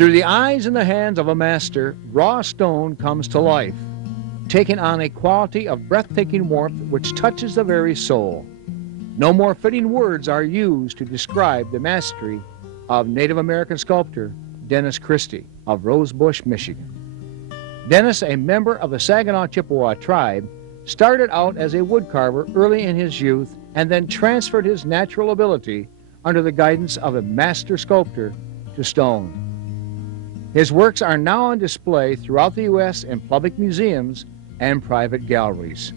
Through the eyes and the hands of a master, raw stone comes to life, taking on a quality of breathtaking warmth which touches the very soul. No more fitting words are used to describe the mastery of Native American sculptor Dennis Christie of Rosebush, Michigan. Dennis, a member of the Saginaw Chippewa tribe, started out as a woodcarver early in his youth and then transferred his natural ability under the guidance of a master sculptor to stone. His works are now on display throughout the U.S. in public museums and private galleries.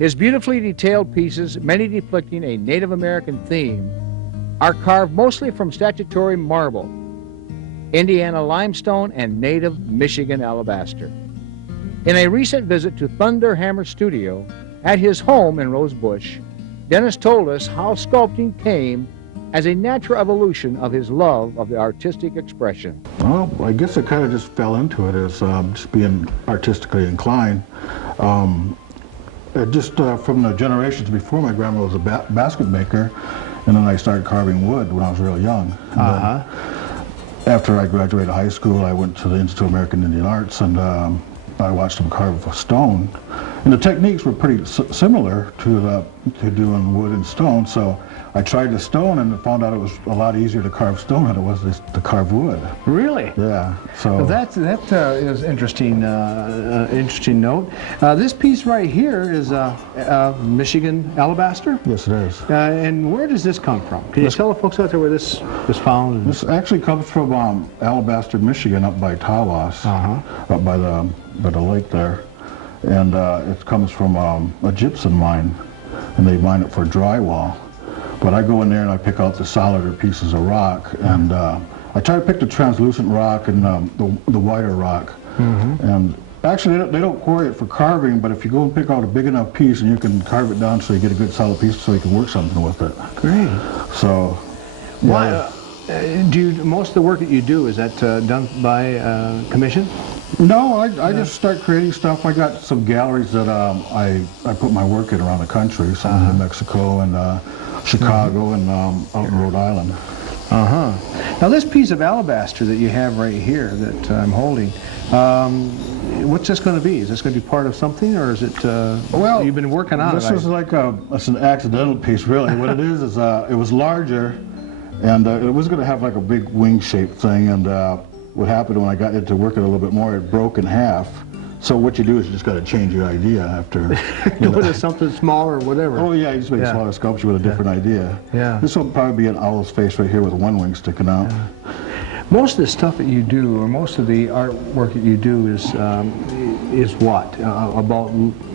His beautifully detailed pieces, many depicting a Native American theme, are carved mostly from statutory marble, Indiana limestone, and native Michigan alabaster. In a recent visit to Thunder Hammer Studio at his home in Rosebush, Dennis told us how sculpting came as a natural evolution of his love of the artistic expression. Well, I guess I kind of just fell into it as just being artistically inclined. From the generations before, my grandma was a basket maker, and then I started carving wood when I was real young. And after I graduated high school, I went to the Institute of American Indian Arts, and I watched them carve stone. And the techniques were pretty similar to doing wood and stone, so I tried the stone and found out it was a lot easier to carve stone than it was to carve wood. Really? Yeah. So that is interesting. Interesting note. This piece right here is Michigan alabaster. Yes, it is. And where does this come from? Can you tell the folks out there where this was found? This actually comes from Alabaster, Michigan, up by Tawas, up by the lake there, and it comes from a gypsum mine, and they mine it for drywall. But I go in there and I pick out the solider pieces of rock, and I try to pick the translucent rock and the whiter rock. And actually, they don't quarry it for carving, but if you go and pick out a big enough piece, and you can carve it down so you get a good solid piece, so you can work something with it. Great. So, yeah. Most of the work that you do, is that done by commission? No, I just start creating stuff. I got some galleries that I put my work in around the country, some in Mexico and Chicago and out in Rhode Island. Now this piece of alabaster that you have right here that I'm holding, what's this going to be? Is this going to be part of something, or is it, well, you've been working on it? This is like it's an accidental piece, really. What it is it was larger, and it was going to have like a big wing-shaped thing, and what happened when I got into working a little bit more, it broke in half. So what you do is you just got to change your idea after. Put it something small or whatever. Oh yeah, you just make a smaller sculpture with a different idea. Yeah. This will probably be an owl's face right here with one wing sticking out. Yeah. Most of the stuff that you do, or most of the artwork that you do, is what? About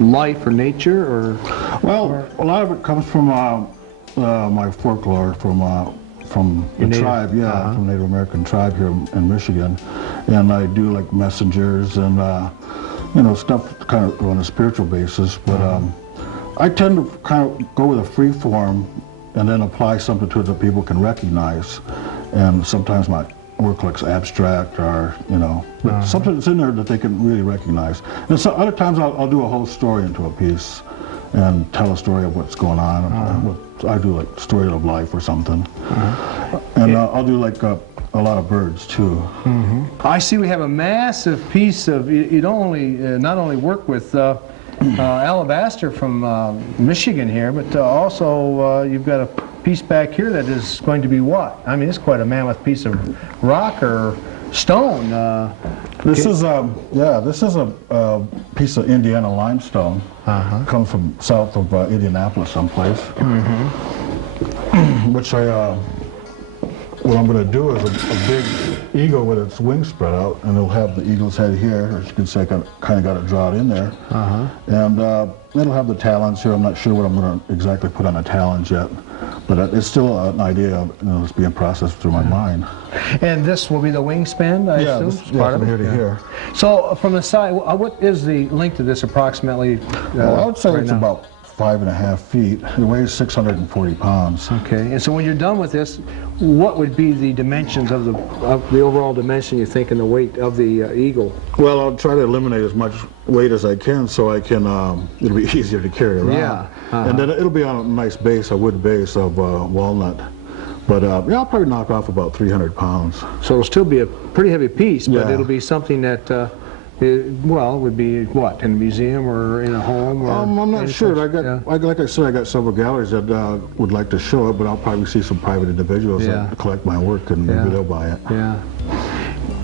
life or nature, or? Well, a lot of it comes from my folklore, from the tribe, from Native American tribe here in Michigan, and I do like messengers and stuff kind of on a spiritual basis. But I tend to kind of go with a free form and then apply something to it that people can recognize. And sometimes my work looks abstract, or but something that's in there that they can really recognize. And so other times I'll do a whole story into a piece and tell a story of what's going on. I do like story of life or something. And I'll do like a lot of birds too. I see we have a massive piece of, you don't not only work with alabaster from Michigan here, but also you've got a piece back here that is going to be what? I mean, it's quite a mammoth piece of rock or stone. This is a piece of Indiana limestone. Comes from south of Indianapolis someplace. Which what I'm going to do is a big eagle with its wings spread out, and it'll have the eagle's head here. As you can see, I kind of got it drawn in there. And it'll have the talons here. I'm not sure what I'm going to exactly put on the talons yet, but it's still an idea that's being processed through my mind. And this will be the wingspan, I assume? From here to here. So from the side, what is the length of this approximately? Well, I would say it's about 5.5 feet. It weighs 640 pounds. Okay, and so when you're done with this, what would be the dimensions of the overall dimension, you think, and the weight of the eagle? Well, I'll try to eliminate as much weight as I can, so I can, it'll be easier to carry around. Yeah. And then it'll be on a nice base, a wood base of walnut. But yeah, I'll probably knock off about 300 pounds. So it'll still be a pretty heavy piece, but Yeah. it'll be something that, well, would be what, in a museum or in a home? Or I'm not sure. Yeah. Like I said, I got several galleries that would like to show it, but I'll probably see some private individuals Yeah. that collect my work and maybe they'll buy it. Yeah.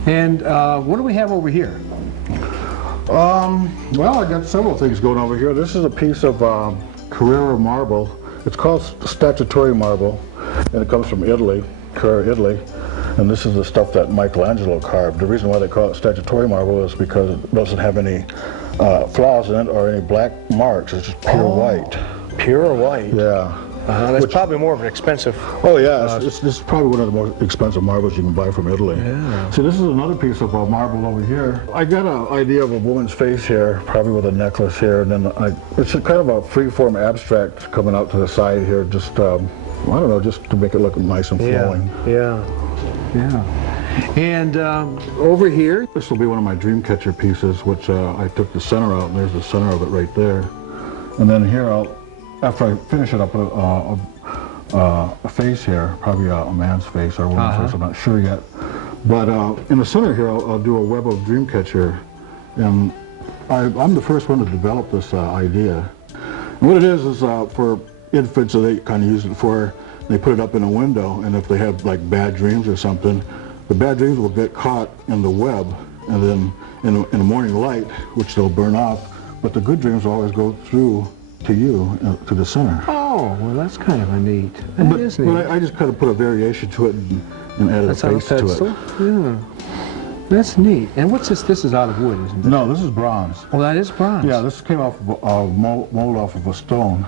And what do we have over here? Well, I got several things going over here. This is a piece of Carrara marble. It's called Statutory Marble, and it comes from Italy, Carrara, Italy. And this is the stuff that Michelangelo carved. The reason why they call it Statutory Marble is because it doesn't have any flaws in it or any black marks. It's just pure white. Pure white. Yeah. That's probably more of an expensive. Oh yeah, this is probably one of the most expensive marbles you can buy from Italy. Yeah. See, this is another piece of marble over here. I got an idea of a woman's face here, probably with a necklace here, and then it's kind of a free-form abstract coming out to the side here, just, I don't know, just to make it look nice and flowing. Yeah. And over here, This will be one of my dream catcher pieces, which I took the center out, and there's the center of it right there. And then here, after I finish it, I'll put a face here, probably a man's face or a woman's face, I'm not sure yet. But in the center here, I'll do a web of dream catcher. And I'm the first one to develop this idea. And what it is for infants, so they kind of use it for, they put it up in a window, and if they have like bad dreams or something, the bad dreams will get caught in the web, and then in the morning light, which they'll burn off, but the good dreams will always go through to you, to the center. oh, well, that's kind of a neat. That is neat. But I just kind of put a variation to it and added That's a on a face to pedestal? it. Yeah. That's neat. And what's this? This is out of wood, isn't it? No, this is bronze. Oh, that is bronze. Yeah, this came off of mold off of a stone,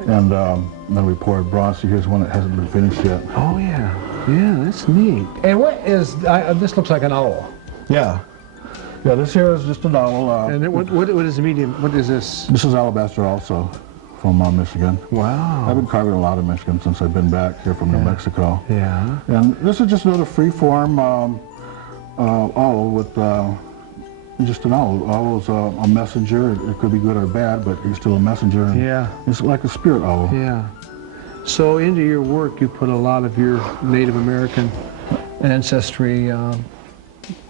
and then we poured bronze. So here's one that hasn't been finished yet. Oh, yeah. Yeah, that's neat. And what is, this looks like an owl. Yeah. Yeah, this here is just an owl. And what is the medium, what is this? This is Alabaster also, from Michigan. Wow. I've been carving a lot of Michigan since I've been back here from New Mexico. Yeah. And this is just another free-form owl with just an owl. Owl's a messenger. It could be good or bad, but he's still a messenger. And Yeah. it's like a spirit owl. Yeah. So into your work, you put a lot of your Native American ancestry,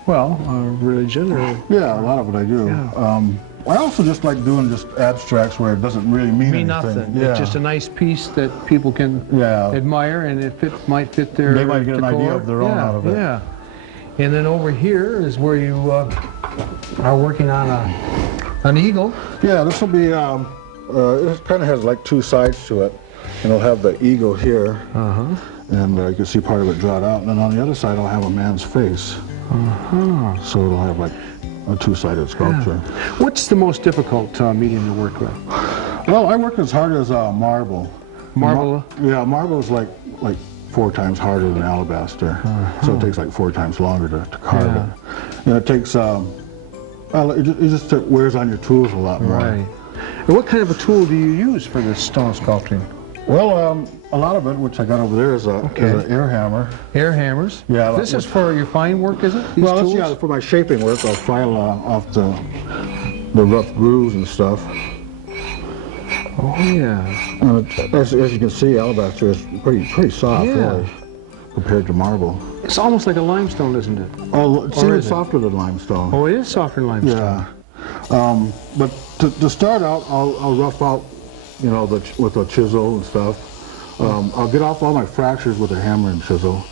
religion, or Yeah, a lot of it I do. Yeah. I also just like doing just abstracts where it doesn't really mean anything. nothing. Yeah. It's just a nice piece that people can admire, and it might fit their They might get an idea decor. of their own out of it. Yeah. And then over here is where you are working on an eagle. Yeah, this will be, it kind of has like two sides to it. And it'll have the eagle here, and you can see part of it drawn out. And then on the other side, I'll have a man's face. So it'll have like a two-sided sculpture. Yeah. What's the most difficult medium to work with? Well, I work as hard as marble. Marble? Yeah, marble is like 4 times harder than alabaster. So it takes like 4 times longer to carve it. And it takes, it just wears on your tools a lot more. Right. And what kind of a tool do you use for this stone sculpting? Well, a lot of it, which I got over there, is an air hammer. Air hammers? Yeah. This is for your fine work, is it? These tools? Yeah, for my shaping work, I'll file off the rough grooves and stuff. Oh, yeah. As you can see, alabaster is pretty soft, really, compared to marble. It's almost like a limestone, isn't it? Oh, it's Or even is it? softer than limestone. Oh, it is softer than limestone. Yeah. But to start out, I'll rough out, with a chisel and stuff. I'll get off all my fractures with a hammer and chisel.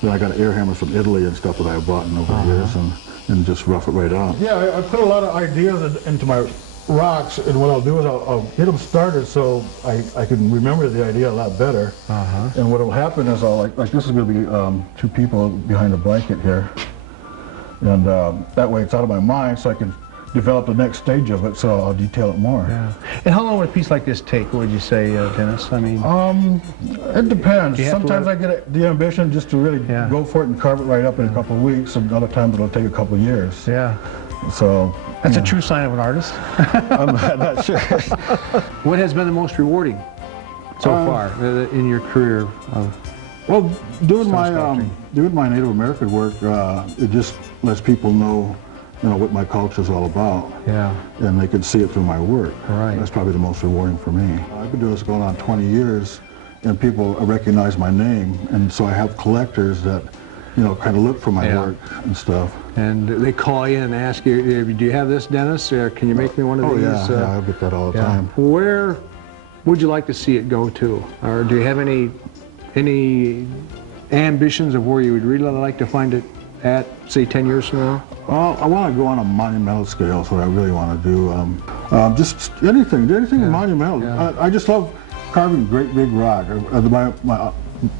Then I got air hammers from Italy and stuff that I bought over the years, and just rough it right out. Yeah, I put a lot of ideas into my rocks, and what I'll do is I'll get them started so I can remember the idea a lot better. And what will happen is I'll like this is going to be 2 people behind a blanket here, and that way it's out of my mind, so I can develop the next stage of it, so I'll detail it more. Yeah. And how long would a piece like this take, would you say, Dennis? I mean, it depends. You have to Sometimes I get the ambition just to really go for it and carve it right up in a couple of weeks, and other times it'll take a couple of years. yeah. So That's a true sign of an artist. I'm not sure. What has been the most rewarding so far in your career? Well, doing sculpting? my Native American work, it just lets people know, what my culture is all about. Yeah. And they can see it through my work. Right. That's probably the most rewarding for me. I've been doing this going on 20 years, and people recognize my name, and so I have collectors that, you know, kind of look for my work and stuff. And they call you and ask you, do you have this, Dennis? Can you make me one of these? Yeah, I get that all the time. Where would you like to see it go to? Or do you have any ambitions of where you would really like to find it at, say, 10 years from now? Well, I want to go on a monumental scale, is what I really want to do. Just anything monumental. Yeah. I just love carving great big rock. My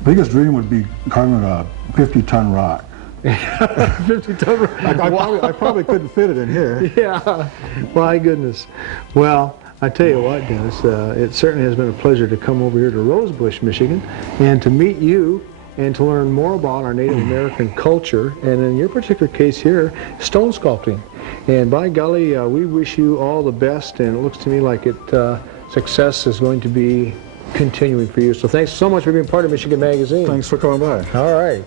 biggest dream would be carving a 50-ton rock. 50-ton rock. I probably couldn't fit it in here. Yeah, my goodness. Well, I tell you what, Dennis, it certainly has been a pleasure to come over here to Rosebush, Michigan, and to meet you and to learn more about our Native American culture, and in your particular case here, stone sculpting. And by golly, we wish you all the best, and it looks to me like success is going to be continuing for you. So thanks so much for being part of Michigan Magazine. Thanks for coming by. All right.